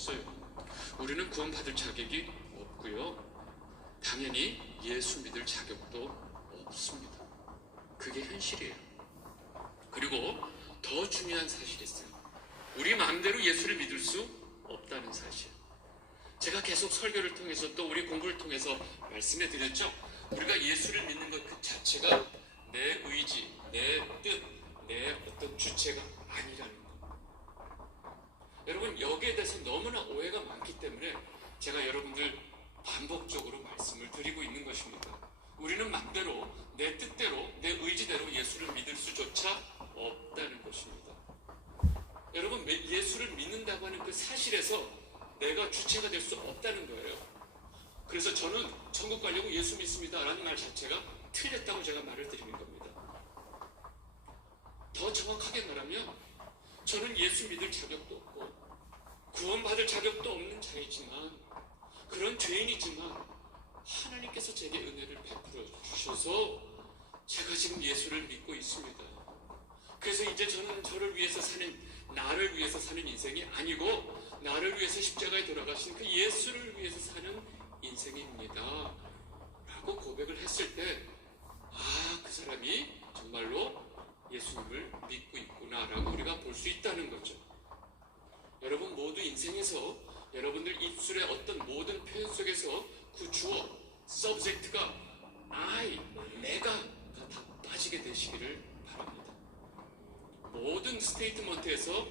없어요. 우리는 구원받을 자격이 없고요. 당연히 예수 믿을 자격도 없습니다. 그게 현실이에요. 그리고 더 중요한 사실이 있어요. 우리 마음대로 예수를 믿을 수 없다는 사실. 제가 계속 설교를 통해서 또 우리 공부를 통해서 말씀해 드렸죠. 우리가 예수를 믿는 것 그 자체가 내 의지, 내 뜻, 내 어떤 주체가 아니라는 것. 여러분, 여기에 대해서 너무나 오해가 많기 때문에 제가 여러분들 반복적으로 말씀을 드리고 있는 것입니다. 우리는 마음대로, 내 뜻대로, 내 의지대로 예수를 믿을 수조차 없다는 것입니다. 여러분, 예수를 믿는다고 하는 그 사실에서 내가 주체가 될 수 없다는 거예요. 그래서 저는 천국 가려고 예수 믿습니다 라는 말 자체가 틀렸다고 제가 말을 드리는 겁니다. 더 정확하게 말하면 저는 예수 믿을 자격도 없고 구원받을 자격도 없는 자이지만, 그런 죄인이지만 하나님께서 제게 은혜를 베풀어 주셔서 제가 지금 예수를 믿고 있습니다. 그래서 이제 저는 저를 위해서 사는, 나를 위해서 사는 인생이 아니고 나를 위해서 십자가에 돌아가신 그 예수를 위해서 사는 인생입니다 라고 고백을 했을 때, 아, 그 사람이 정말로 예수님을 믿고 있구나 라고 우리가 볼 수 있다는 거죠. 여러분, 모두 인생에서 여러분들 입술의 어떤 모든 표현 속에서 그 주어, subject가 I, 내가 다 빠지게 되시기를 바랍니다. 모든 스테이트먼트에서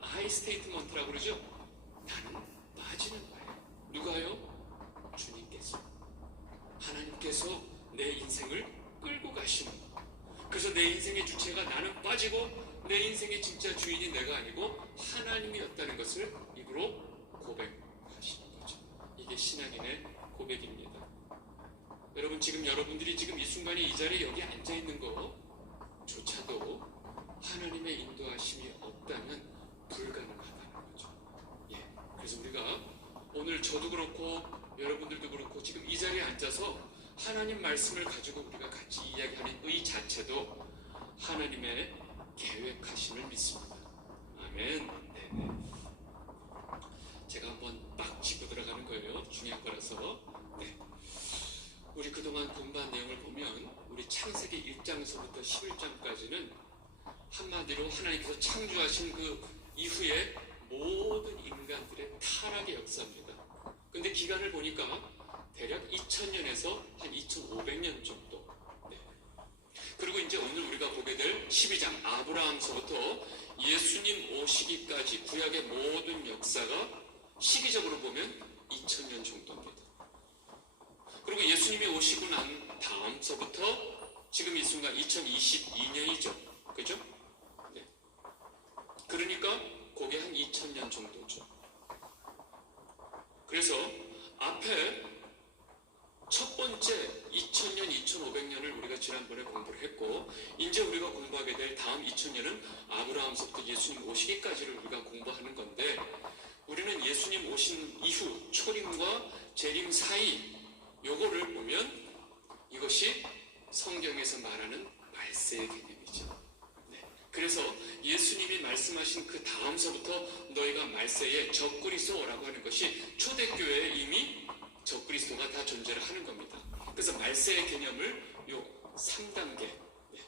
I 스테이트먼트라고 그러죠. 나는 빠지는 거예요. 누가요? 주님께서, 하나님께서 내 인생을 끌고 가시는 거. 그래서 내 인생의 주체가 나는 빠지고 내 인생의 진짜 주인이 내가 아니고 하나님이었다는 것을 입으로 고백하시는 거죠. 이게 신앙인의 고백입니다. 여러분, 지금 여러분들이 지금 이 순간에 이 자리에 여기 앉아있는 거조차도 하나님의 인도하심이 없다면 불가능하다는 거죠. 예. 그래서 우리가 오늘 저도 그렇고 여러분들도 그렇고 지금 이 자리에 앉아서 하나님 말씀을 가지고 우리가 같이 이야기하는 의 자체도 하나님의 계획하심을 믿습니다. 아멘. 네네. 제가 한번 빡 짚고 들어가는 거예요. 중요한 거라서. 네. 우리 그동안 공부한 내용을 보면 우리 창세기 1장서부터 11장까지는 한마디로 하나님께서 창조하신 그 이후에 모든 인간들의 타락의 역사입니다. 근데 기간을 보니까 대략 2000년에서 한 2500년 정도. 네. 그리고 이제 오늘 우리가 보게 될 12장 아브라함서부터 예수님 오시기까지 구약의 모든 역사가 시기적으로 보면 2000년 정도입니다. 그리고 예수님이 오시고 난 다음서부터 지금 이 순간 2022년이죠. 그죠? 네. 그러니까 그게 한 2000년 정도죠. 그래서 앞에 첫 번째 2000년, 2500년을 우리가 지난번에 공부를 했고, 이제 우리가 공부하게 될 다음 2000년은 아브라함서부터 예수님 오시기까지를 우리가 공부하는 건데, 우리는 예수님 오신 이후 초림과 재림 사이 요거를 보면 이것이 성경에서 말하는 말세의 개념이죠. 네. 그래서 예수님이 말씀하신 그 다음서부터 너희가 말세에 적그리스도라고 하는 것이 초대교회에 이미 적그리스도가 다 존재를 하는 겁니다. 그래서 말세의 개념을 요 3단계. 네.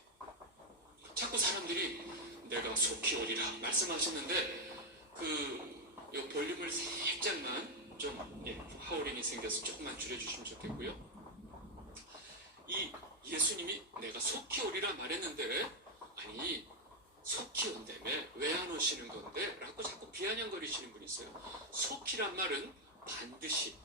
자꾸 사람들이 내가 속히 오리라 말씀하시는데 요 볼륨을 살짝만 좀 하우링이 생겨서 조금만 줄여주시면 좋겠고요. 이 예수님이 내가 속히 오리라 말했는데, 아니 속히 온다며 왜 안 오시는 건데? 라고 자꾸 비아냥거리시는 분이 있어요. 속히란 말은 반드시,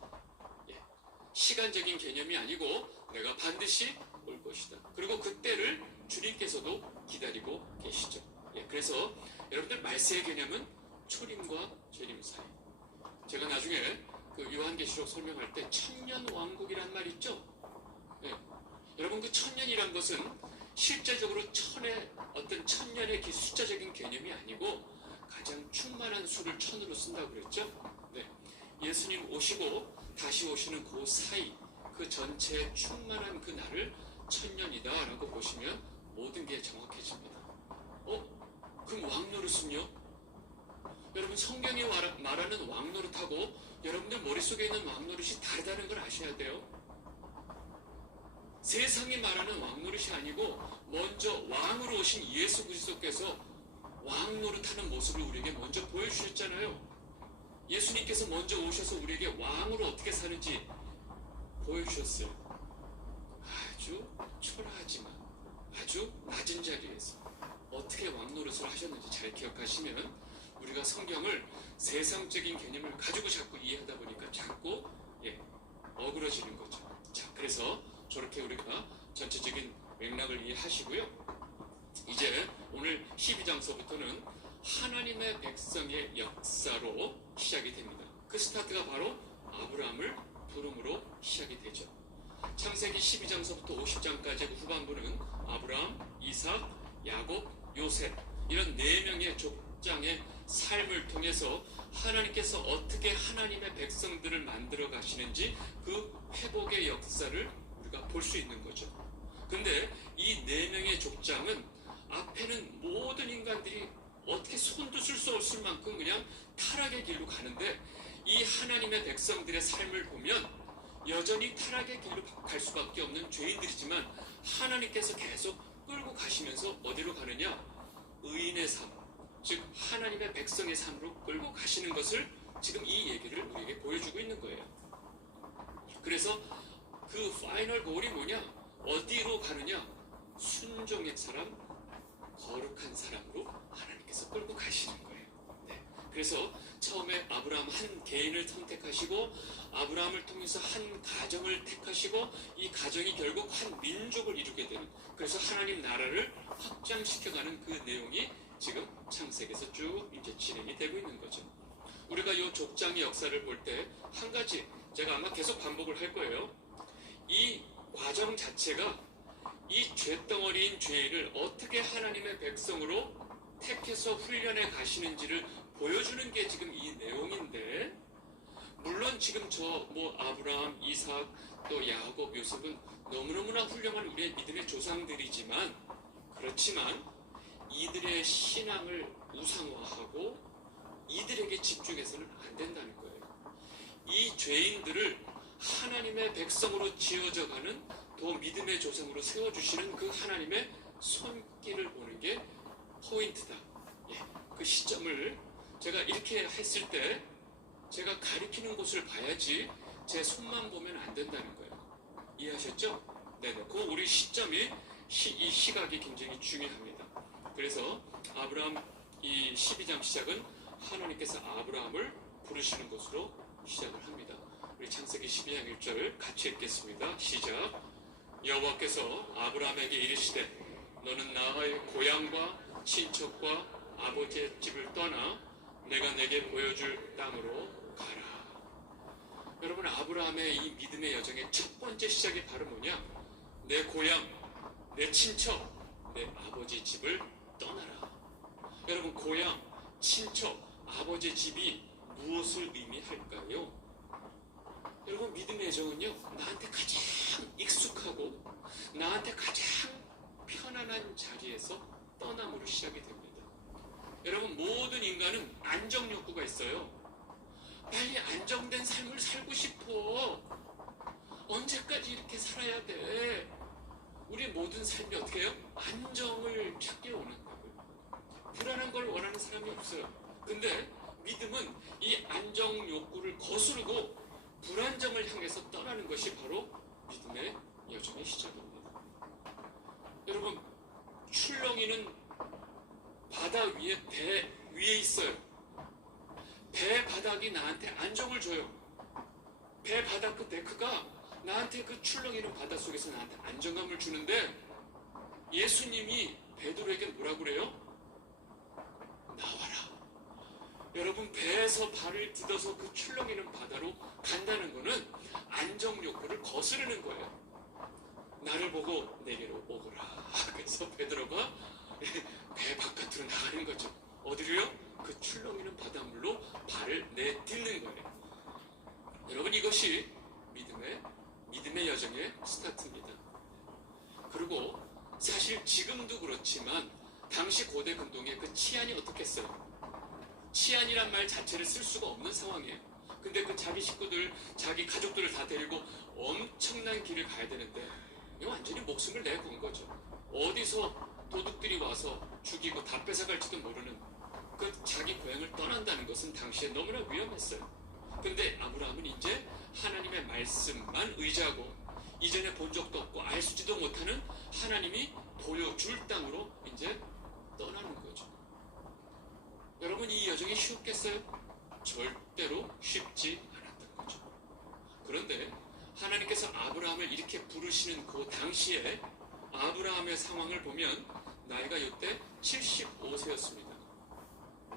시간적인 개념이 아니고 내가 반드시 올 것이다. 그리고 그때를 주님께서도 기다리고 계시죠. 그래서 여러분들 말세의 개념은 초림과 재림 사이. 제가 나중에 그 요한계시록 설명할 때 천년왕국이란 말 있죠. 여러분, 그 천년이란 것은 실제적으로 어떤 천년의 숫자적인 개념이 아니고 가장 충만한 수를 천으로 쓴다고 그랬죠. 네. 예수님 오시고 다시 오시는 그 사이, 그 전체의 충만한 그 날을 천년이다 라고 보시면 모든 게 정확해집니다. 그럼 왕노릇은요? 여러분, 성경이 말하는 왕노릇하고 노릇하고 여러분들 머릿속에 있는 왕 노릇이 다르다는 걸 아셔야 돼요. 세상이 말하는 왕 노릇이 아니고 먼저 왕으로 오신 예수 그리스도께서 왕 노릇하는 모습을 우리에게 먼저 보여주셨잖아요. 예수님께서 먼저 오셔서 우리에게 왕으로 어떻게 사는지 보여주셨어요. 아주 초라하지만 아주 낮은 자리에서 어떻게 왕 노릇을 하셨는지 잘 기억하시면 우리가 성경을 세상적인 개념을 가지고 자꾸 이해하다 보니까 자꾸 어그러지는 거죠. 자, 그래서 저렇게 우리가 전체적인 맥락을 이해하시고요. 이제 오늘 12장서부터는 하나님의 백성의 역사로 시작이 됩니다. 그 스타트가 바로 아브라함을 부름으로 시작이 되죠. 창세기 12장서부터 50장까지 그 후반부는 아브라함, 이삭, 야곱, 요셉 이런 4명의 족장의 삶을 통해서 하나님께서 어떻게 하나님의 백성들을 만들어 가시는지 그 회복의 역사를 우리가 볼 수 있는 거죠. 근데 이 4명의 족장은 앞에는 모든 인간들이 어떻게 손도 쓸 수 없을 만큼 그냥 타락의 길로 가는데 이 하나님의 백성들의 삶을 보면 여전히 타락의 길로 갈 수밖에 없는 죄인들이지만 하나님께서 계속 끌고 가시면서 어디로 가느냐? 의인의 삶, 즉 하나님의 백성의 삶으로 끌고 가시는 것을 지금 이 얘기를 우리에게 보여주고 있는 거예요. 그래서 그 파이널 골이 뭐냐? 어디로 가느냐? 순종의 사람, 거룩한 사람으로 하나님께서 끌고 가시는 거예요. 네. 그래서 처음에 아브라함 한 개인을 선택하시고 아브라함을 통해서 한 가정을 택하시고 이 가정이 결국 한 민족을 이루게 되는, 그래서 하나님 나라를 확장시켜가는 그 내용이 지금 창세기에서 쭉 이제 진행이 되고 있는 거죠. 우리가 이 족장의 역사를 볼 때 한 가지 제가 아마 계속 반복을 할 거예요. 이 과정 자체가 이 죄덩어리인 죄인을 어떻게 하나님의 백성으로 택해서 훈련해 가시는지를 보여주는 게 지금 이 내용인데, 물론 지금 저 아브라함, 이삭, 또 야곱, 요셉은 너무너무나 훌륭한 우리의 믿음의 조상들이지만, 그렇지만 이들의 신앙을 우상화하고 이들에게 집중해서는 안 된다는 거예요. 이 죄인들을 하나님의 백성으로 지어져가는 더 믿음의 조상으로 세워주시는 그 하나님의 손길을 보는 게 포인트다. 그 시점을 제가 이렇게 했을 때 제가 가리키는 곳을 봐야지 제 손만 보면 안 된다는 거예요. 이해하셨죠? 네네. 그 우리 시점이 이 시각이 굉장히 중요합니다. 그래서 아브라함 이 12장 시작은 하나님께서 아브라함을 부르시는 것으로 시작을 합니다. 우리 창세기 12장 1절 같이 읽겠습니다. 시작. 여호와께서 아브라함에게 이르시되 너는 나의 고향과 친척과 아버지의 집을 떠나 내가 내게 보여줄 땅으로 가라. 여러분, 아브라함의 이 믿음의 여정의 첫 번째 시작이 바로 뭐냐? 내 고향, 내 친척, 내 아버지 집을 떠나라. 여러분, 고향, 친척, 아버지 집이 무엇을 의미할까요? 여러분, 믿음의 여정은요, 나한테 가장 익숙하고 나한테 가장 편안한 자리에서 떠남으로 시작이 됩니다. 여러분, 모든 인간은 안정 욕구가 있어요. 빨리 안정된 삶을 살고 싶어. 언제까지 이렇게 살아야 돼? 우리 모든 삶이 어떻게 해요? 안정을 찾게 원한다고요. 불안한 걸 원하는 사람이 없어요. 근데 믿음은 이 안정 욕구를 거스르고 불안정을 향해서 떠나는 것이 바로 믿음의 여정의 시작입니다. 여러분, 출렁이는 바다 위에 배 위에 있어요. 배 바닥이 나한테 안정을 줘요. 배 바닥 그 데크가 나한테 그 출렁이는 바다 속에서 나한테 안정감을 주는데, 예수님이 베드로에게 뭐라고 그래요? 나와라. 여러분, 배에서 발을 딛어서 그 출렁이는 바다로 간다는 것은 안정 욕구를 거스르는 거예요. 나를 보고 내게로 오거라. 그래서 베드로가 배 바깥으로 나가는 거죠. 어디로요? 그 출렁이는 바닷물로 발을 내딛는 거예요. 여러분, 이것이 믿음의 여정의 스타트입니다. 그리고 사실 지금도 그렇지만 당시 고대 근동의 그 치안이 어떻겠어요? 치안이란 말 자체를 쓸 수가 없는 상황이에요. 근데 그 자기 식구들, 자기 가족들을 다 데리고 엄청난 길을 가야 되는데 이거 완전히 목숨을 내건 거죠. 어디서 도둑들이 와서 죽이고 다 뺏어갈지도 모르는 그 자기 고향을 떠난다는 것은 당시에 너무나 위험했어요. 근데 아브라함은 이제 하나님의 말씀만 의지하고 이전에 본 적도 없고 알수지도 못하는 하나님이 보여줄 땅으로 이제 떠나는 거죠. 여러분, 이 여정이 쉬웠겠어요? 절대로 쉽지 않았던 거죠. 그런데 하나님께서 아브라함을 이렇게 부르시는 그 당시에 아브라함의 상황을 보면 나이가 이때 75세였습니다.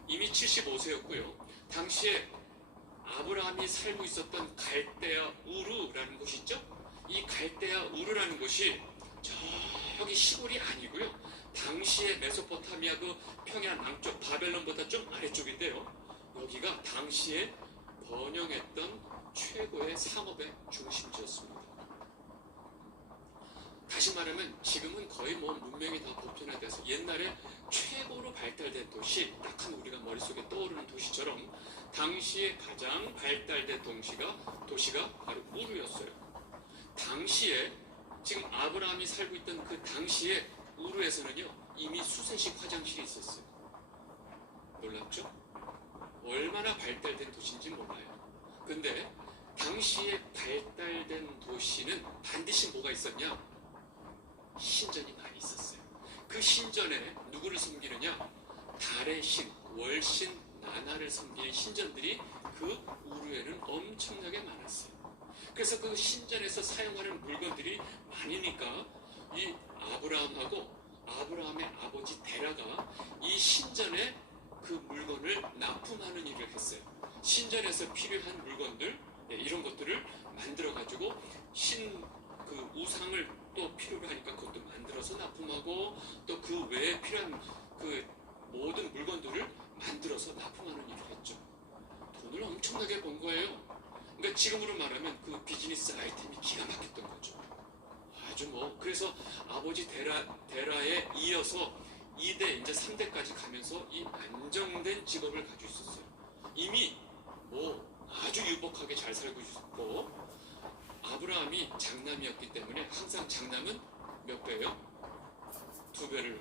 이미 75세였고요. 당시에 아브라함이 살고 있었던 갈대아 우르라는 곳이 있죠. 이 갈대아 우르라는 곳이 저기 시골이 아니고요. 당시에 메소포타미아 그 평야 남쪽 바벨론보다 좀 아래쪽인데요. 여기가 당시에 번영했던 최고의 상업의 중심지였습니다. 다시 말하면 지금은 거의 문명이 다 보편화돼서 옛날에 최고로 발달된 도시, 딱한 우리가 머릿속에 떠오르는 도시처럼 당시에 가장 발달된 도시가 바로 우르였어요. 당시에 지금 아브라함이 살고 있던 그 당시에 우르에서는요 이미 수세식 화장실이 있었어요. 놀랍죠? 얼마나 발달된 도시인지 몰라요. 근데 당시에 발달된 도시는 반드시 뭐가 있었냐? 신전이 많이 있었어요. 그 신전에 누구를 섬기느냐? 달의 신, 월신, 나나를 섬기는 신전들이 그 우르에는 엄청나게 많았어요. 그래서 그 신전에서 사용하는 물건들이 많으니까 이 아브라함하고 아브라함의 아버지 데라가 이 신전에 그 물건을 납품하는 일을 했어요. 신전에서 필요한 물건들, 이런 것들을 만들어가지고 그 우상을 또 필요로 하니까 그것도 만들어서 납품하고 또 그 외에 필요한 그 모든 물건들을 만들어서 납품하는 일을 했죠. 돈을 엄청나게 번 거예요. 그러니까 지금으로 말하면 그 비즈니스 아이템이 기가 막혔던 거죠. 아주 그래서 아버지 데라에 이어서 2대, 이제 3대까지 가면서 이 안정된 직업을 가지고 있었어요. 이미 아주 유복하게 잘 살고 있었고, 아브라함이 장남이었기 때문에 항상 장남은 몇 배예요? 2배를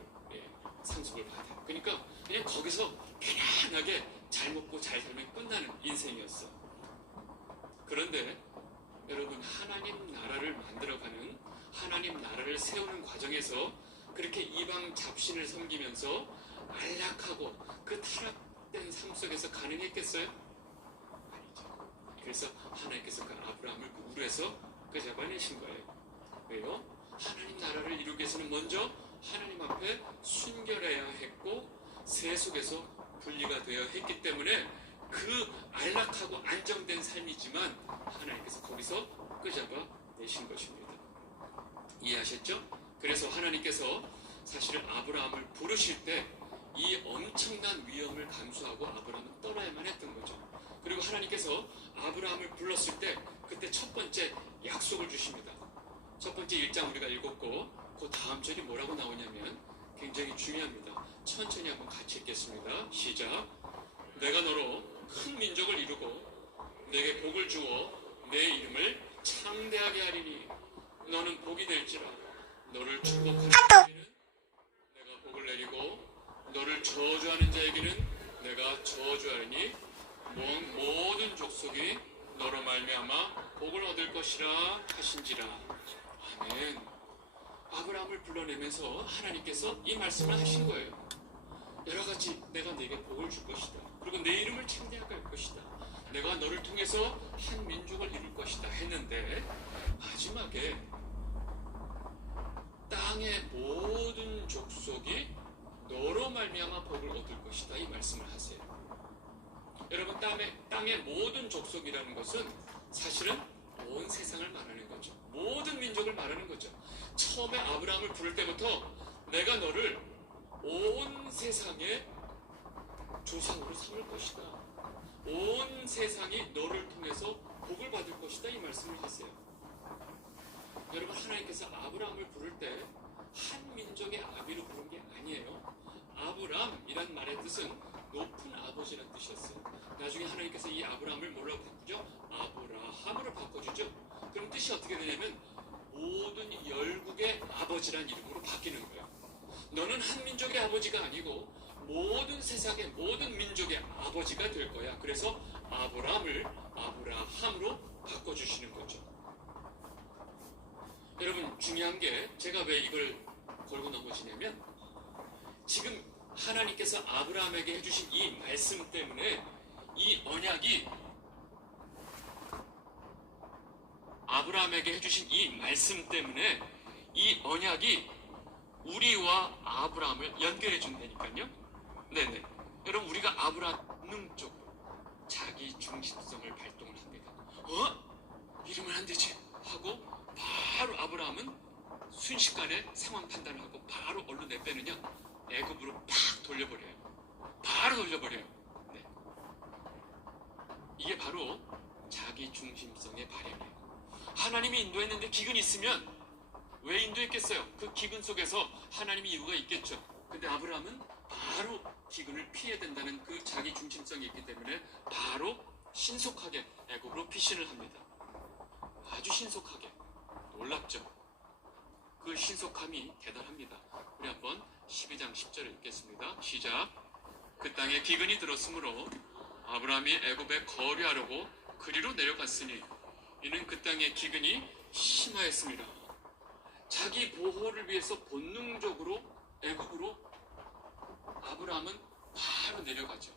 상속을 받아요. 그러니까 그냥 거기서 편안하게 잘 먹고 잘 살면 끝나는 인생이었어. 그런데 여러분, 하나님 나라를 만들어가는, 하나님 나라를 세우는 과정에서 그렇게 이방 잡신을 섬기면서 안락하고 그 타락된 삶 속에서 가능했겠어요? 아니죠. 그래서 하나님께서 그 아브라함을 그 우르에서 잡아내신 거예요. 왜요? 하나님 나라를 이루기 위해서는 먼저 하나님 앞에 순결해야 했고 세속에서 분리가 되어야 했기 때문에 그 안락하고 안정된 삶이지만 하나님께서 거기서 잡아내신 것입니다. 이해하셨죠? 그래서 하나님께서 사실은 아브라함을 부르실 때 이 엄청난 위험을 감수하고 아브라함은 떠나야만 했던 거죠. 그리고 하나님께서 아브라함을 불렀을 때 그때 첫 번째 약속을 주십니다. 첫 번째 1장 우리가 읽었고 그 다음 절이 뭐라고 나오냐면 굉장히 중요합니다. 천천히 한번 같이 읽겠습니다. 시작. 내가 너로 큰 민족을 이루고 내게 복을 주어 내 이름을 창대하게 하리니 너는 복이 될지라. 너를 축복하는 자에게는 내가 복을 내리고 너를 저주하는 자에게는 내가 저주하리니 모든 족속이 너로 말미암아 복을 얻을 것이라 하신지라. 아멘. 아브라함을 불러내면서 하나님께서 이 말씀을 하신 거예요. 여러 가지 내가 네게 복을 줄 것이다. 그리고 내 이름을 창대하게 할 것이다. 내가 너를 통해서 한 민족을 이룰 것이다 했는데 마지막에 땅의 모든 족속이 너로 말미암아 복을 얻을 것이다 이 말씀을 하세요. 여러분, 땅의 모든 족속이라는 것은 사실은 온 세상을 말하는 거죠. 모든 민족을 말하는 거죠. 처음에 아브라함을 부를 때부터 내가 너를 온 세상의 조상으로 삼을 것이다. 온 세상이 너를 통해서 복을 받을 것이다 이 말씀을 하세요. 여러분, 하나님께서 아브라함을 부를 때 한 민족의 아비로 부른 게 아니에요. 아브람이란 말의 뜻은 높은 아버지라는 뜻이었어요. 나중에 하나님께서 이 아브라함을 뭐라고 바꾸죠? 뜻이 어떻게 되냐면 모든 열국의 아버지란 이름으로 바뀌는 거예요. 너는 한 민족의 아버지가 아니고 모든 세상의 모든 민족의 아버지가 될 거야. 그래서 아브라함을 아브라함으로 바꿔주시는 거죠. 여러분, 중요한 게 제가 왜 이걸 걸고 넘어지냐면 지금 하나님께서 아브라함에게 해주신 이 말씀 때문에 이 언약이 아브라함에게 해주신 이 말씀 때문에 이 언약이 우리와 아브라함을 연결해 준다니까요. 네네. 여러분, 우리가 아브라함 본능적으로 자기 중심성을 발동을 합니다. 이러면 안 되지 하고 바로 아브라함은 순식간에 상황 판단을 하고 바로 얼른 내빼느냐, 애굽으로 팍 돌려버려요. 바로 돌려버려요. 네. 이게 바로 자기 중심성의 발현이에요. 하나님이 인도했는데 기근이 있으면 왜 인도했겠어요? 그 기근 속에서 하나님이 이유가 있겠죠. 근데 아브라함은 바로 기근을 피해야 된다는 그 자기 중심성이 있기 때문에 바로 신속하게 애굽으로 피신을 합니다. 아주 신속하게. 놀랍죠? 그 신속함이 대단합니다. 우리 한번 12장 10절을 읽겠습니다. 시작. 그 땅에 기근이 들었으므로 아브라함이 애굽에 거류하려고 그리로 내려갔으니 이는 그 땅에 기근이 심하였습니다. 자기 보호를 위해서 본능적으로 애굽으로 아브라함은 바로 내려가죠.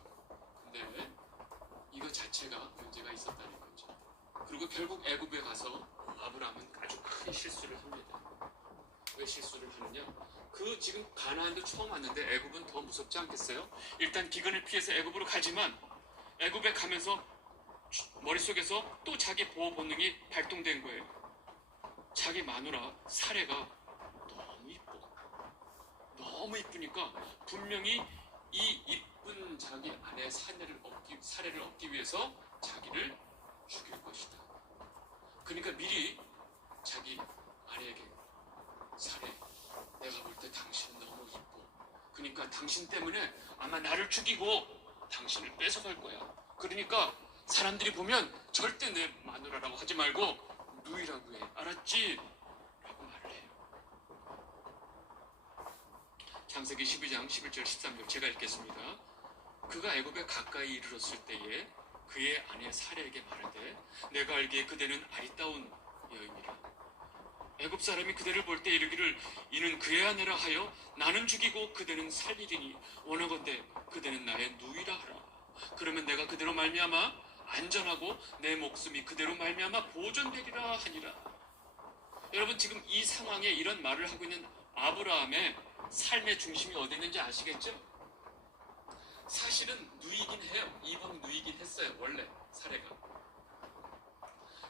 근데 이거 자체가 문제가 있었다는 거죠. 그리고 결국 애굽에 가서 아브라함은 아주 큰 실수를 합니다. 왜 실수를 하느냐? 그 지금 가나안도 처음 왔는데 애굽은 더 무섭지 않겠어요? 일단 기근을 피해서 애굽으로 가지만 애굽에 가면서 머릿속에서 또 자기 보호 본능이 발동된 거예요. 자기 마누라 사레가 너무 이뻐. 너무 이쁘니까 분명히 이 이쁜 자기 아내 사례를 얻기 위해서 자기를 죽일 것이다. 그러니까 미리 자기 아내에게 사례, 내가 볼 때 당신 너무 이뻐. 그러니까 당신 때문에 아마 나를 죽이고 당신을 뺏어갈 거야. 그러니까 사람들이 보면 절대 내 마누라라고 하지 말고 누이라고 해. 알았지? 라고 말을 해요. 창세기 12장 11절 13절 제가 읽겠습니다. 그가 애굽에 가까이 이르렀을 때에 그의 아내 사레에게 말하되 내가 알기에 그대는 아리따운 여인이라. 애굽 사람이 그대를 볼 때 이르기를 이는 그의 아내라 하여 나는 죽이고 그대는 살리리니 원하건대 그대는 나의 누이라 하라. 그러면 내가 그대로 말미암아 안전하고 내 목숨이 그대로 말미암아 보존되리라 하니라. 여러분, 지금 이 상황에 이런 말을 하고 있는 아브라함의 삶의 중심이 어디 있는지 아시겠죠? 사실은 누이긴 해요. 이방 누이긴 했어요. 원래 사례가.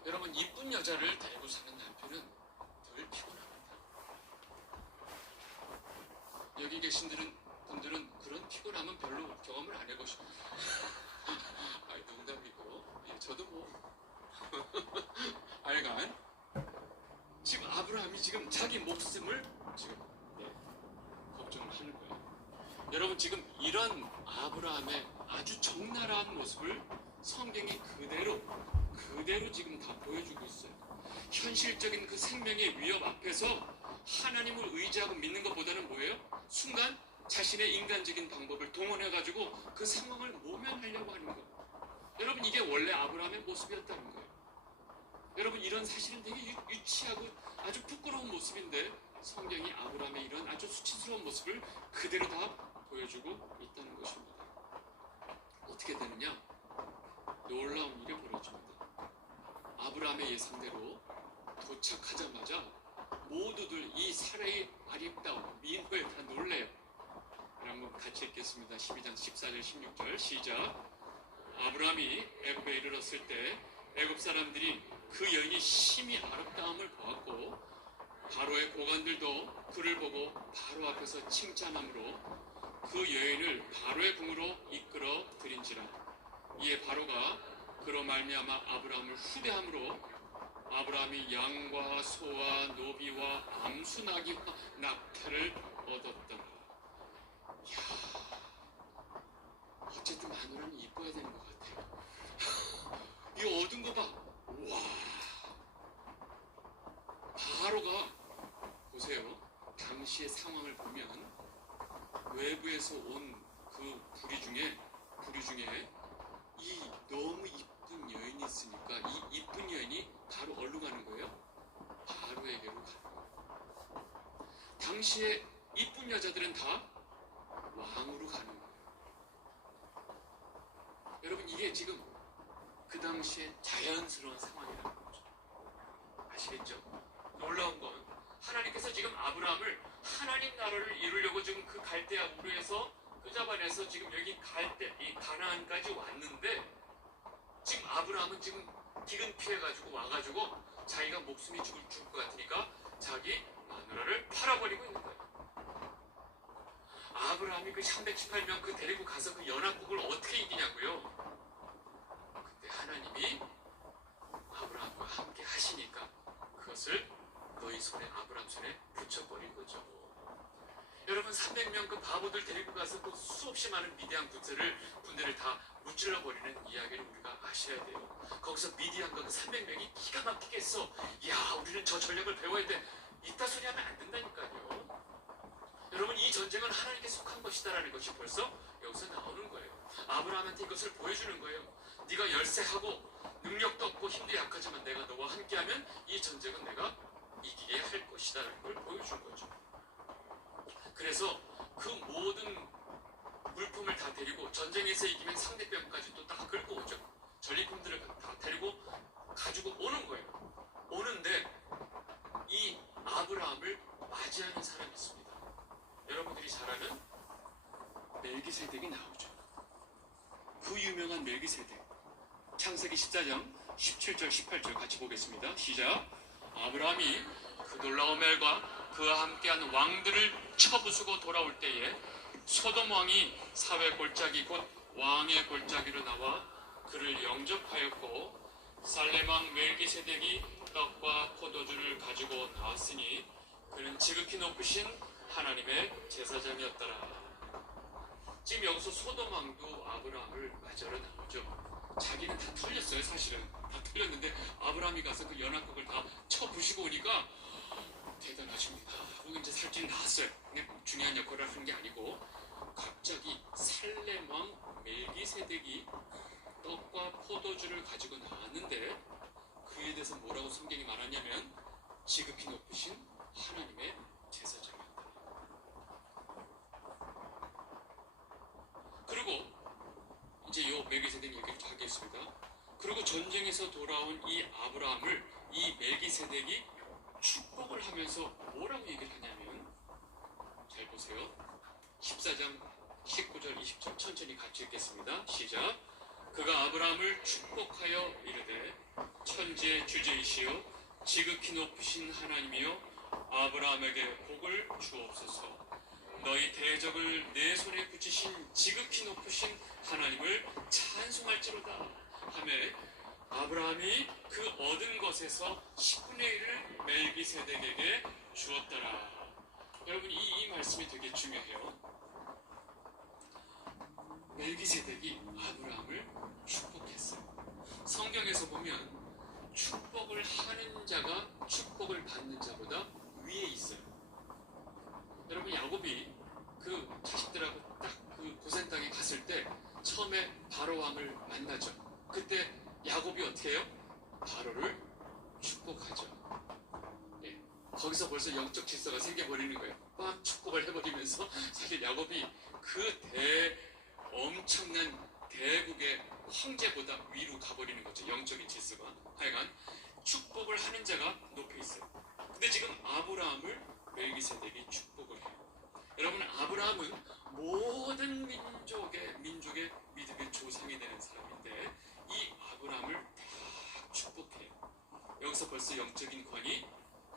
여러분, 이쁜 여자를 데리고 사는 남편은 늘 피곤합니다. 여기 계신 분들은 그런 피곤함은 별로 경험을 안 해보시고 아이, 농담이고. 예, 저도 알간 지금 아브라함이 지금 자기 목숨을 지금 걱정을 하는 거예요. 여러분, 지금 이런 아브라함의 아주 적나라한 모습을 성경이 그대로 지금 다 보여주고 있어요. 현실적인 그 생명의 위협 앞에서 하나님을 의지하고 믿는 것보다는 뭐예요? 순간 자신의 인간적인 방법을 동원해가지고 그 상황을 모면하려고 하는 거예요. 여러분, 이게 원래 아브라함의 모습이었다는 거예요. 여러분, 이런 사실은 되게 유치하고 아주 부끄러운 모습인데 성경이 아브라함의 이런 아주 수치스러운 모습을 그대로 다 보여주고 있다는 것입니다. 어떻게 되느냐? 놀라운 일이 벌어집니다. 아브라함의 예상대로 도착하자마자 모두들 이 사례의 아름다운 미인을 다 놀래요. 한번 같이 읽겠습니다. 12장 14절 16절 시작. 아브라함이 애굽에 이르렀을 때 애굽 사람들이 그 여인이 심히 아름다움을 보았고 바로의 고관들도 그를 보고 바로 앞에서 칭찬함으로 그 여인을 바로의 궁으로 이끌어 들인지라. 이에 바로가 그로 말미암아 아브라함을 후대함으로 아브라함이 양과 소와 노비와 암수 나귀와 낙타를 얻었다. 이야, 어쨌든 마누라는 이뻐야 되는 것 같아요. 이 얻은 거 봐. 와, 바로가 보세요. 당시의 상황을 보면 외부에서 온 그 부리 중에 이 너무 이쁜 여인이 있으니까 이 이쁜 여인이 바로 어디로 가는 거예요? 바로에게로 가는 거예요. 당시에 이쁜 여자들은 다 왕으로 가는 거예요. 여러분 이게 지금 그 당시에 자연스러운 상황이라는 거죠. 아시겠죠? 놀라운 건 하나님께서 지금 아브라함을 하나님 나라를 이루려고 지금 그 갈대아 우르에서 끄자반에서 지금 여기 이 가나안까지 왔는데 지금 아브라함은 지금 기근 피해가지고 와가지고 자기가 목숨이 죽을 것 같으니까 자기 마누라를 팔아버리고 있는 거예요. 아브라함이 그 318명 그 데리고 가서 그 연합국을 어떻게 이기냐고요? 그때 하나님이 아브라함과 함께 하시니까 그것을 너희 손에 아브라함 손에 붙여버린 거죠. 여러분 300명 그 바보들 데리고 가서 그 수없이 많은 미디안 군대를 다 무찔러 버리는 이야기를 우리가 아셔야 돼요. 거기서 미디안과 그 300명이 기가 막히게 했어. 야 우리는 저 전략을 배워야 돼. 이따 소리 하면 안 된다니까요. 여러분 이 전쟁은 하나님께 속한 것이다라는 것이 벌써 여기서 나오는 거예요. 아브라함한테 이것을 보여주는 거예요. 네가 열세하고 능력도 없고 힘도 약하지만 내가 너와 함께하면 이 전쟁은 내가 이기게 할 것이다라는 걸 보여준 거죠. 그래서 그 모든 물품을 다 데리고 전쟁에서 이기면 상대편까지 또 다 끌고 오죠. 전리품들을 다 데리고 가지고 오는 거예요. 오는데 이 아브라함을 맞이하는 사람이 있습니다. 여러분들이 잘 아는 멜기세덱이 나오죠. 그 유명한 멜기세덱. 창세기 14장 17절 18절 같이 보겠습니다. 시작. 아브라함이 그 놀라운 멜과 그와 함께하는 왕들을 쳐부수고 돌아올 때에 소돔 왕이 사회 골짜기 곧 왕의 골짜기로 나와 그를 영접하였고 살렘 왕 멜기세덱이 떡과 포도주를 가지고 나왔으니 그는 지극히 높으신 하나님의 제사장이었더라. 지금 여기서 소돔 왕도 아브라함을 맞으러 나오죠. 자기는 다 틀렸어요. 사실은 다 틀렸는데 아브라함이 가서 그 연합국을 다 쳐부시고 오니까 대단하십니다. 하고 이제 살길이 나왔어요. 그냥 중요한 역할을 하는 게 아니고 갑자기 살렘 왕 멜기세덱이 떡과 포도주를 가지고 나왔는데 그에 대해서 뭐라고 성경이 말하냐면 지극히 높으신 하나님의 제사장이었다. 그리고 이제 요 멜기세덱 얘기를 좀 하겠습니다. 그리고 전쟁에서 돌아온 이 아브라함을 이 멜기세덱이 축복을 하면서 뭐라고 얘기를 하냐면 잘 보세요. 14장 19절 20절 천천히 같이 읽겠습니다. 시작. 그가 아브라함을 축복하여 이르되 천지의 주제이시여 지극히 높으신 하나님이여 아브라함에게 복을 주옵소서. 너희 대적을 내 손에 붙이신 지극히 높으신 하나님을 찬송할지로다 하매 아브라함이 그 얻은 것에서 10분의 1을 멜기세덱에게 주었더라. 여러분 이 말씀이 되게 중요해요. 멜기세덱이 아브라함을 축복했어요. 성경에서 보면 축복을 하는 자가 축복을 받는 자보다 위에 있어요. 여러분 야곱이 그 자식들하고 딱 그 고센 땅에 갔을 때 처음에 바로 왕을 만나죠. 그때 야곱이 어떻게 해요? 바로를 축복하죠. 예. 거기서 벌써 영적 질서가 생겨버리는 거예요. 막 축복을 해버리면서 사실 야곱이 그 엄청난 대국의 황제보다 위로 가버리는 거죠. 영적인 질서가. 하여간 축복을 하는 자가 높이 있어요. 근데 지금 아브라함을 멜기세덱이 축복을 해요. 여러분 아브라함은 모든 민족의 믿음의 조상이 되는 사람인데 이 아브라함을 다 축복해요. 여기서 벌써 영적인 권위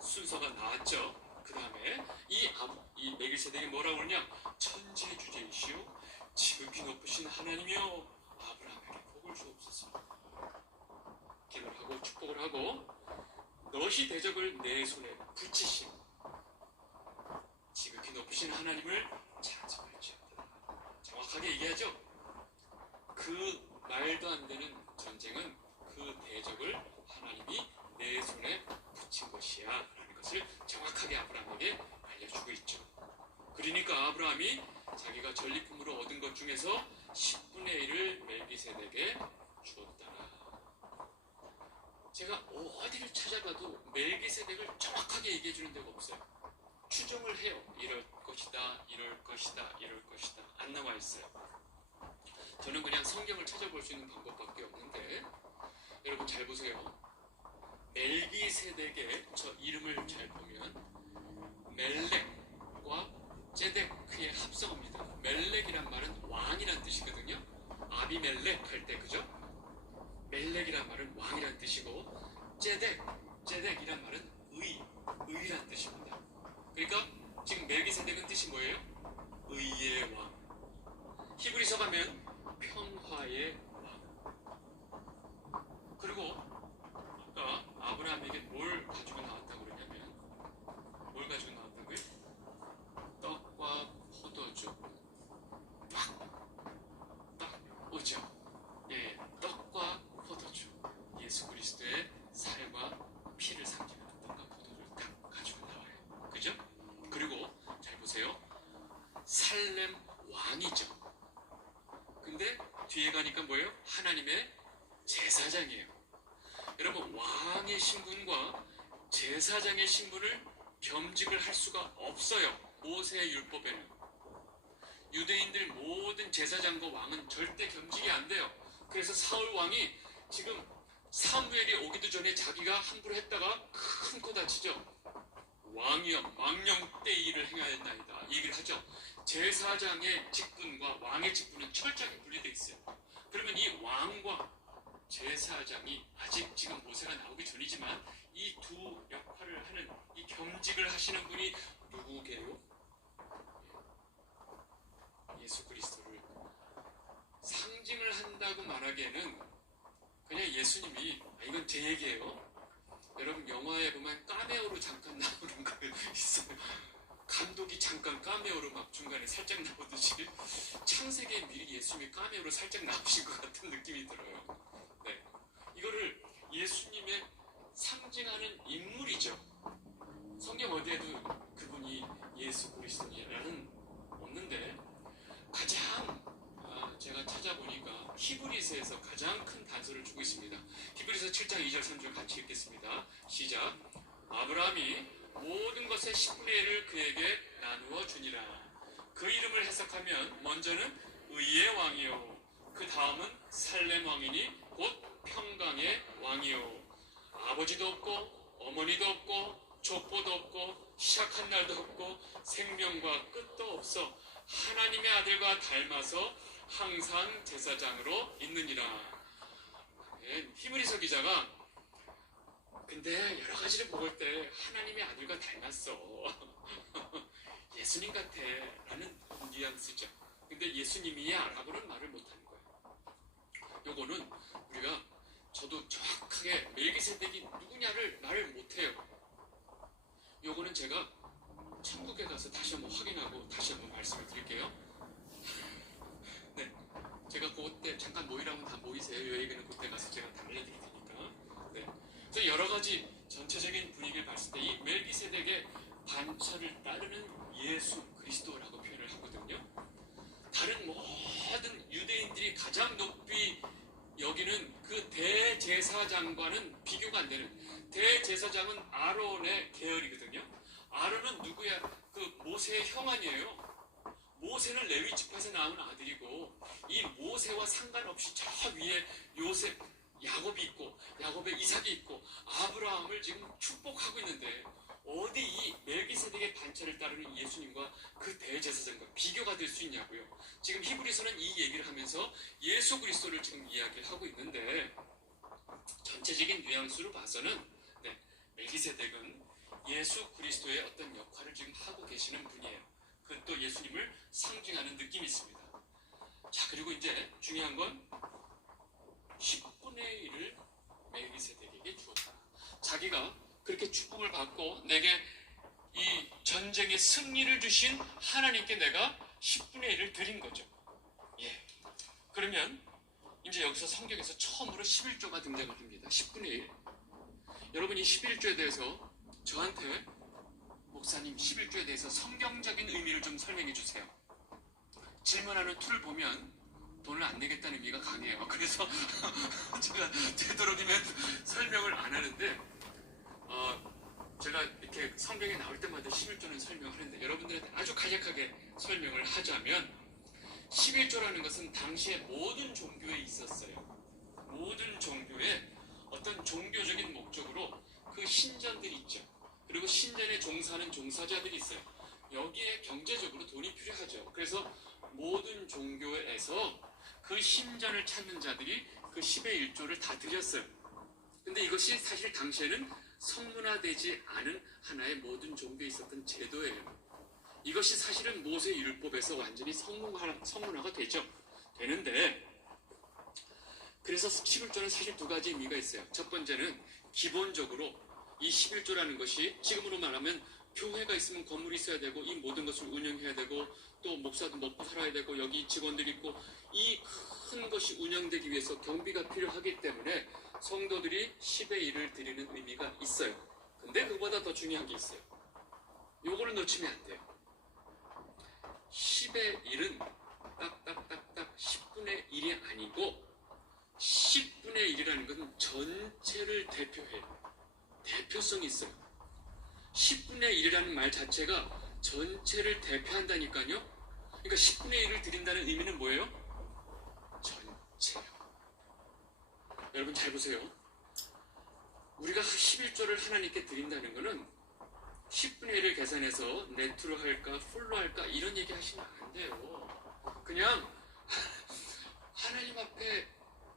순서가 나왔죠. 그 다음에 이 멜기세덱이 뭐라고 그러냐? 천지의 주제이시오 지극히 높으신 하나님이여 아브라함에게 복을 주옵소서. 기도를 하고 축복을 하고 너희 대적을 내 손에 붙이신 지극히 높으신 하나님을 찬송할지어다. 정확하게 얘기하죠. 그 말도 안 되는 전쟁은 그 대적을 하나님이 내 손에 붙인 것이야 라는 것을 내가 전리품으로 얻은 것 중에서 10분의 1을 멜기세덱에게 주었더라. 제가 어디를 찾아봐도 멜기세덱을 정확하게 얘기해 주는 데가 없어요. 추정을 해요. 이럴 것이다, 이럴 것이다, 이럴 것이다. 안 나와 있어요. 저는 그냥 성경을 찾아볼 수 있는 방법밖에 없는데, 여러분 잘 보세요. 멜기세덱의 저 이름을 잘 보면 멜렉과 제데크의 합성어입니다. 멜렉이란 말은 왕이란 뜻이거든요. 아비멜렉 할 때, 그죠? 멜렉이란 말은 왕이란 뜻이고, 제덱이란 말은 의란 뜻입니다. 그러니까 지금 멜기세덱은 뜻이 뭐예요? 의의 왕. 히브리서 가면 평화의 왕. 그리고 아까 아브라함에게 뭘 가지고 나왔다고 그러냐면, 뭘 가지고 나왔다고요? 떡과 포도주. 딱 오죠. 예, 떡과 포도주. 예수 그리스도의 살과 피를 상징하는 떡과 포도주를 딱 가지고 나와요. 그죠? 그리고 잘 보세요. 살렘 왕이죠. 근데 뒤에 가니까 뭐예요? 하나님의 제사장이에요. 여러분, 왕의 신분과 제사장의 신분을 겸직을 할 수가 없어요. 모세의 율법에는. 유대인들 모든 제사장과 왕은 절대 겸직이 안 돼요. 그래서 사울 왕이 지금 사무엘이 오기도 전에 자기가 함부로 했다가 큰 코 다치죠. 왕이여 망령되이를 행하였나이다, 이 얘기를 하죠. 제사장의 직분과 왕의 직분은 철저하게 분리되어 있어요. 그러면 이 왕과 제사장이 아직 지금 모세가 나오기 전이지만 이 두 역할을 하는, 이 겸직을 하시는 분이 누구게요? 예수 그리스도를 상징을 한다고 말하기에는 그냥 예수님이, 이건 제 얘기예요. 여러분 영화에 보면 카메오로 잠깐 나오는 거 있어요. 감독이 잠깐 카메오로 막 중간에 살짝 나오듯이 창세기에 미리 예수님이 카메오로 살짝 나오신 것 같은 느낌이 들어요. 네, 이거를 예수님의 상징하는 인물이죠. 성경 어디에도 그분이 예수 그리스도라는 없는데, 가장 제가 찾아보니까 히브리서에서 가장 큰 단서를 주고 있습니다. 히브리서 7장 2절 3절 같이 읽겠습니다. 시작. 아브라함이 모든 것의 10분의 1을 그에게 나누어 주니라. 그 이름을 해석하면 먼저는 의의 왕이요, 그 다음은 살렘 왕이니 곧 평강의 왕이요. 아버지도 없고 어머니도 없고 족보도 없고 시작한 날도 없고 생명과 끝도 없어 하나님의 아들과 닮아서 항상 제사장으로 있느니라. 히브리서 기자가 근데 여러 가지를 먹을 때 하나님의 아들과 닮았어. 예수님 같아 라는 뉘앙스죠. 근데 예수님이야라고는 말을 못하는 거예요. 요거는 우리가, 저도 정확하게 멜기세덱이 누구냐를 말을 못해요. 요거는 제가 천국에 가서 다시 한번 확인하고 다시 한번 말씀을 드릴게요. 네, 제가 그때 잠깐 모이라면 다 모이세요. 요 얘기는 그때 가서 제가 다 알려드릴 테니까. 네, 그래서 여러 가지 전체적인 분위기를 봤을 때 이 멜기세덱의 반차를 따르는 예수 그리스도라고 표현을 하거든요. 다른 모든 유대인들이 가장 높이 여기는 그 대제사장과는 비교가 안 되는, 대제사장은 아론의 계열이거든요. 아론은 누구야? 그 모세의 형 아니에요. 모세는 레위 지파에서 나온 아들이고, 이 모세와 상관없이 저 위에 요셉, 야곱이 있고, 야곱의 이삭이 있고, 아브라함을 지금 축복하고 있는데 어디 이 멜기세덱의 반차를 따르는 예수님과 그 대제사장과 비교가 될 수 있냐고요. 지금 히브리서는 이 얘기를 하면서 예수 그리스도를 지금 이야기를 하고 있는데, 전체적인 뉘앙스로 봐서는 멜기세덱은 예수 그리스도의 어떤 역할을 지금 하고 계시는 분이에요. 그 또 예수님을 상징하는 느낌이 있습니다. 자, 그리고 이제 중요한 건 10분의 1을 멜기세덱에게 주었다. 자기가 그렇게 축복을 받고 내게 이 전쟁의 승리를 주신 하나님께 내가 10분의 1을 드린 거죠. 예. 그러면 이제 여기서 성경에서 처음으로 11조가 등장을 합니다. 10분의 1. 여러분이 11조에 대해서 저한테, 목사님 11조에 대해서 성경적인 의미를 좀 설명해 주세요. 질문하는 툴을 보면 돈을 안 내겠다는 의미가 강해요. 그래서 제가 되도록이면 설명을 안 하는데 제가 이렇게 성경에 나올 때마다 11조는 설명하는데 여러분들한테 아주 간략하게 설명을 하자면 11조라는 것은 당시에 모든 종교에 있었어요. 모든 종교에 어떤 종교적인 목적으로 그 신전들이 있죠. 그리고 신전에 종사하는 종사자들이 있어요. 여기에 경제적으로 돈이 필요하죠. 그래서 모든 종교에서 그 신전을 찾는 자들이 그 10의 1조를 다 드렸어요. 근데 이것이 사실 당시에는 성문화되지 않은 하나의 모든 종교에 있었던 제도예요. 이것이 사실은 모세 율법에서 완전히 성문화가 되는데 그래서 11조는 사실 두 가지 의미가 있어요. 첫 번째는 기본적으로 이 11조라는 것이 지금으로 말하면 교회가 있으면 건물이 있어야 되고 이 모든 것을 운영해야 되고 또 목사도 먹고 살아야 되고 여기 직원들이 있고 이 큰 것이 운영되기 위해서 경비가 필요하기 때문에 성도들이 10의 1을 드리는 의미가 있어요. 근데 그보다 더 중요한 게 있어요. 요거를 놓치면 안 돼요. 10의 1은 딱딱딱딱 10분의 1이 아니고 10분의 1이라는 것은 전체를 대표해요. 대표성이 있어요. 10분의 1이라는 말 자체가 전체를 대표한다니까요. 그러니까 10분의 1을 드린다는 의미는 뭐예요? 전체요. 여러분 잘 보세요. 우리가 11조를 하나님께 드린다는 것은 10분의 1을 계산해서 네트로 할까 풀로 할까 이런 얘기 하시면 안 돼요. 그냥 하나님 앞에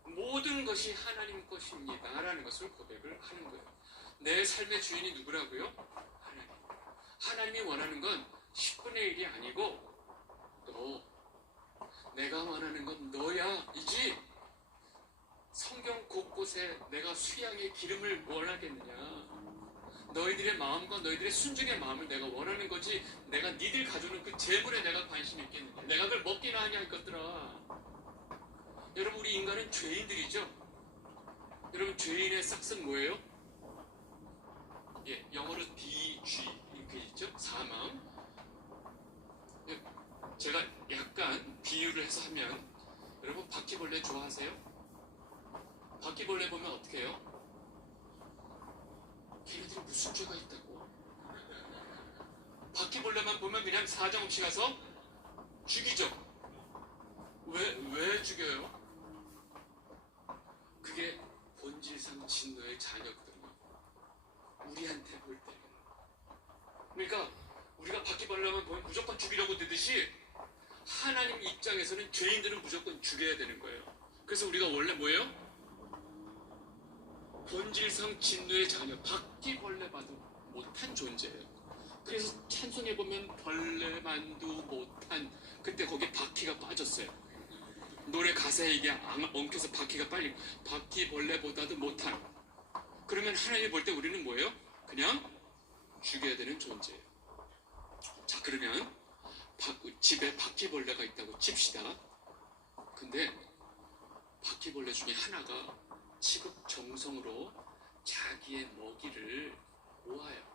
모든 것이 하나님 것입니다 라는 것을 고백을 하는 거예요. 내 삶의 주인이 누구라고요? 하나님. 하나님이 원하는 건 10분의 1이 아니고 너. 내가 원하는 건 너야 이지. 성경 곳곳에 내가 수양의 기름을 원하겠느냐. 너희들의 마음과 너희들의 순종의 마음을 내가 원하는 거지 내가 니들 가져오는 그 재물에 내가 관심이 있겠느냐. 내가 그걸 먹기나 하냐 이것들아. 여러분 우리 인간은 죄인들이죠. 여러분 죄인의 싹은 뭐예요? 예, 영어로 DG 이렇게 있죠. 사망. 예, 제가 약간 비유를 해서 하면 여러분 바퀴벌레 좋아하세요? 바퀴벌레 보면 어떻게 해요? 걔네들이 무슨 죄가 있다고? 바퀴벌레만 보면 그냥 사정없이 가서 죽이죠. 왜 죽여요? 그게 본질상 진노의 자녀거든요. 우리한테 볼 때. 그러니까 우리가 바퀴벌레만 보면 무조건 죽이려고 되듯이 하나님 입장에서는 죄인들은 무조건 죽여야 되는 거예요. 그래서 우리가 원래 뭐예요? 본질상 진노의 자녀, 바퀴벌레 봐도 못한 존재예요. 그래서 찬송에 보면 벌레만도 못한, 그때 거기 바퀴가 빠졌어요. 노래 가사에 이게 엉켜서 바퀴가 빨리, 바퀴벌레보다도 못한. 그러면 하나님 볼 때 우리는 뭐예요? 그냥 죽여야 되는 존재예요. 자, 그러면 집에 바퀴벌레가 있다고 칩시다. 근데 바퀴벌레 중에 하나가 지극정성으로 자기의 먹이를 모아요.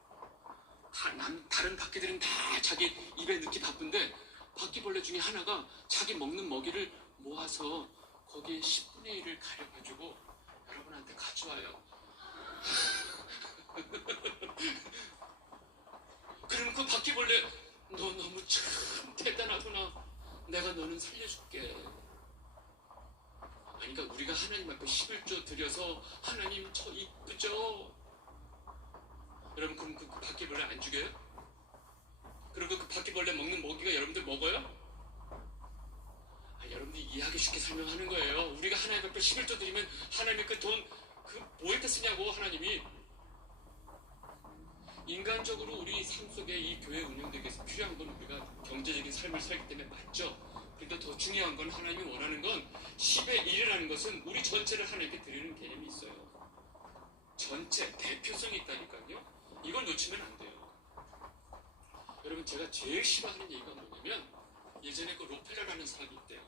다른 바퀴들은 다 자기 입에 넣기 바쁜데 바퀴벌레 중에 하나가 자기 먹는 먹이를 모아서 거기에 10분의 1을 가려가지고 여러분한테 가져와요. 그러면 그 바퀴벌레 너 너무 참 대단하구나. 내가 너는 살려줄게. 그러니까 우리가 하나님 앞에 11조 드려서 하나님 저 이쁘죠? 여러분 그럼 그 바퀴벌레 안 죽여요? 그리고 그 바퀴벌레 먹는 먹이가 여러분들 먹어요? 여러분들이 이해하기 쉽게 설명하는 거예요. 우리가 하나님 앞에 11조 드리면 하나님이 그 돈 뭐에다 쓰냐고. 하나님이 인간적으로 우리 삶 속에 이 교회 운영되기 위해서 필요한 건 우리가 경제적인 삶을 살기 때문에 맞죠. 근데 더 중요한 건 하나님이 원하는 건 10의 1이라는 것은 우리 전체를 하나님께 드리는 개념이 있어요. 전체, 대표성이 있다니까요. 이걸 놓치면 안 돼요. 여러분 제가 제일 싫어하는 얘기가 뭐냐면 예전에 그 로펠러라는 사람이 있대요.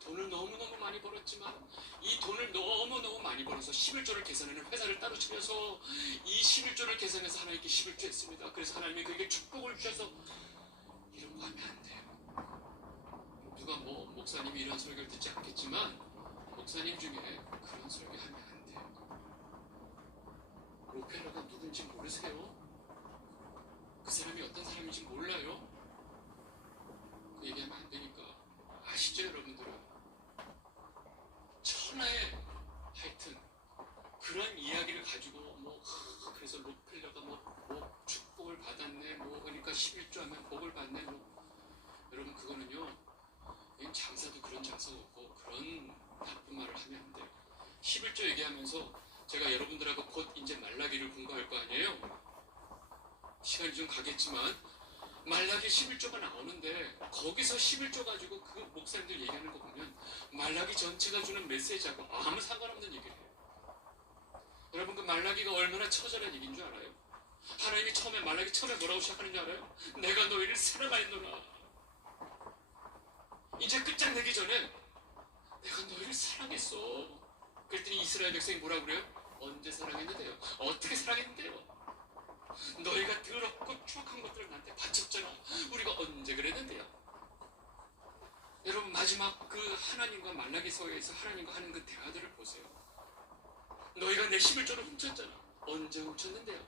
돈을 너무너무 많이 벌었지만 이 돈을 너무너무 많이 벌어서 11조를 계산하는 회사를 따로 차려서 이 11조를 계산해서 하나님께 11조 했습니다. 그래서 하나님이 그에게 축복을 주셔서 이런 거 하면 안 돼요. 누가 누가 뭐 목사님이 이런 설교를 듣지 않겠지만 목사님 중에 그런 설교하면 안 돼요. 로펠러가 누군지 모르세요? 그 사람이 어떤 사람인지 몰라요? 그 얘기하면 안 되니까. 아시죠, 여러분들은? 천하에 하여튼 그런 이야기를 가지고 뭐 그래서 록펠러가 뭐 축복을 받았네, 뭐 그러니까 11조 하면 복을 받네, 뭐 여러분 그거는요, 장사도 그런 장사가 없고 그런 나쁜 말을 하면 안 돼요. 11조 얘기하면서 제가 여러분들하고 곧 이제 말라기를 공부할 거 아니에요? 시간이 좀 가겠지만 말라기 11조가 나오는데 거기서 11조 가지고 그 목사님들 얘기하는 거 보면 말라기 전체가 주는 메시지하고 아무 상관없는 얘기를 해요. 여러분 그 말라기가 얼마나 처절한 얘기인 줄 알아요? 하나님이 처음에 말라기 처음에 뭐라고 시작하는지 알아요? 내가 너희를 사랑하였노라. 이제 끝장내기 전에 내가 너희를 사랑했어. 그랬더니 이스라엘 백성이 뭐라고 그래요? 언제 사랑했는데요? 어떻게 사랑했는데요? 너희가 더럽고 추악한 것들을 나한테 바쳤잖아. 우리가 언제 그랬는데요? 여러분 마지막 그 하나님과 말라기서에서 하나님과 하는 그 대화들을 보세요. 너희가 내 11조를 훔쳤잖아. 언제 훔쳤는데요?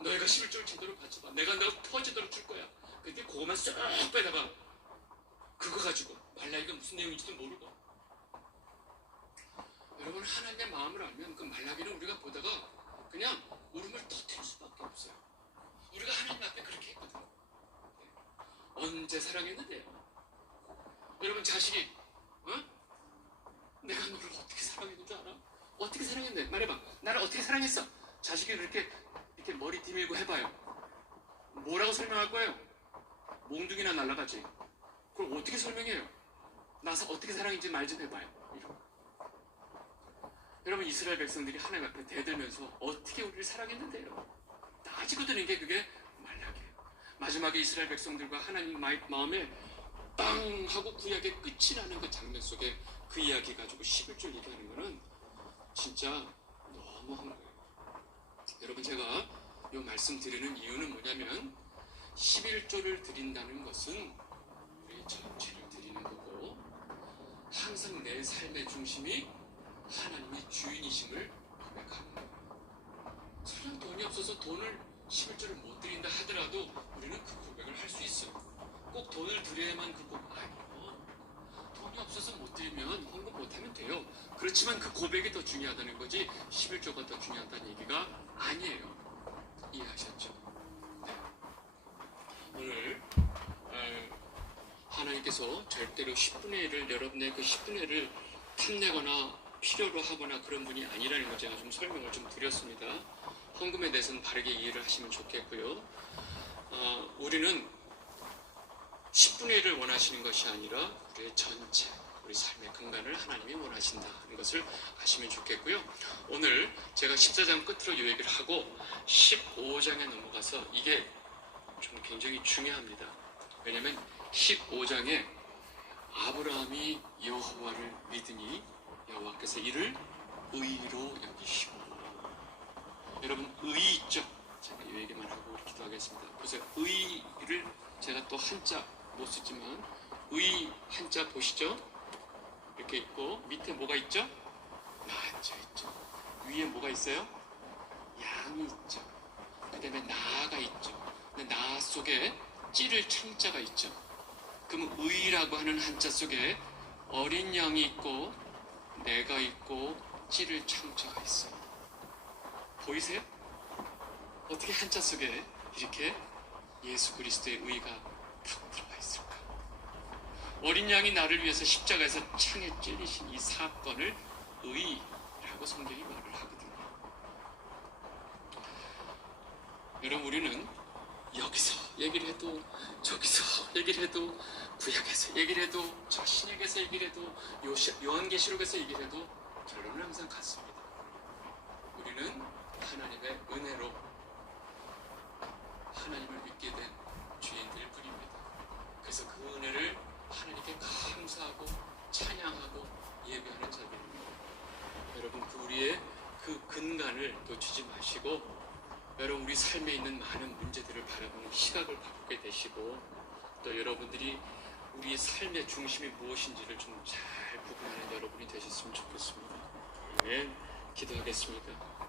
너희가 11조를 제대로 바쳐봐. 내가 너 퍼지도록 줄 거야. 그때 그거만 쏙 빼다가 그거 가지고 말라기가 무슨 내용인지도 모르고. 여러분 하나님의 마음을 알면 그 말라기는 우리가 보다가 그냥 울음을 터뜨릴 수밖에 없어요. 우리가 하나님 앞에 그렇게 했거든요. 언제 사랑했는데요? 여러분 자식이 내가 너를 어떻게 사랑했는 줄 알아? 어떻게 사랑했네? 말해봐. 나를 어떻게 사랑했어? 자식이 이렇게 머리 디밀고 해봐요. 뭐라고 설명할 거예요? 몽둥이나 날라가지. 그걸 어떻게 설명해요? 나서 어떻게 사랑했는지 말 좀 해봐요. 이런. 여러분 이스라엘 백성들이 하나님 앞에 대들면서 어떻게 우리를 사랑했는데요? 따지고 드는 게 그게 말라기예요. 마지막에 이스라엘 백성들과 하나님 마음에 빵 하고 구약의 끝이 나는 그 장면 속에 그 이야기 가지고 11절 얘기하는 거는 진짜 너무한 거예요. 여러분 제가 이 말씀 드리는 이유는 뭐냐면 11조를 드린다는 것은 우리 전체를 드리는 거고 항상 내 삶의 중심이 하나님의 주인이심을 고백하는 거예요. 설령 돈이 없어서 돈을 11조를 못 드린다 하더라도 우리는 그 고백을 할 수 있어요. 꼭 돈을 드려야만 그 고백 아니요. 돈이 없어서 못 드리면 헌금 못하면 돼요. 그렇지만 그 고백이 더 중요하다는 거지 11조가 더 중요하다는 얘기가 아니에요. 이해하셨죠? 네. 오늘 하나님께서 절대로 10분의 1을 여러분의 그 10분의 1을 탐내거나 필요로 하거나 그런 분이 아니라는 걸 제가 좀 설명을 좀 드렸습니다. 헌금에 대해서는 바르게 이해를 하시면 좋겠고요. 우리는 10분의 1을 원하시는 것이 아니라 우리의 전체, 우리 삶의 근간을 하나님이 원하신다는 것을 아시면 좋겠고요. 오늘 제가 14장 끝으로 이 얘기를 하고 15장에 넘어가서 이게 좀 굉장히 중요합니다. 왜냐하면 15장에 아브라함이 여호와를 믿으니 여호와께서 이를 의로 여기시고. 여러분 의 있죠? 제가 이 얘기만 하고 우리 기도하겠습니다. 그래서 의를 제가 또 한자 못 쓰지만 의 한자 보시죠? 이렇게 있고 밑에 뭐가 있죠? 나앉아 있죠. 위에 뭐가 있어요? 양이 있죠. 그 다음에 나가 있죠. 근데 나 속에 찌를 창자가 있죠. 그럼 의라고 하는 한자 속에 어린 양이 있고 내가 있고 찌를 창자가 있어요. 보이세요? 어떻게 한자 속에 이렇게 예수 그리스도의 의가 탁 들어가 있을까? 어린 양이 나를 위해서 십자가에서 창에 찔리신 이 사건을 의라고 성경이 말을 하거든요. 여러분 우리는 여기서 얘기를 해도 저기서 얘기를 해도 구약에서 얘기를 해도 저 신약에서 얘기를 해도 요한계시록에서 얘기를 해도 결론은 항상 같습니다. 우리는 하나님의 은혜로 하나님을 믿게 된 죄인들 뿐입니다. 그래서 그 은혜를 하나님께 감사하고 찬양하고 예배하는 자들입니다. 여러분 그 우리의 그 근간을 놓치지 마시고 여러분 우리 삶에 있는 많은 문제들을 바라보는 시각을 바꾸게 되시고 또 여러분들이 우리의 삶의 중심이 무엇인지를 좀 잘 구분하는 여러분이 되셨으면 좋겠습니다. 아멘. 기도하겠습니다.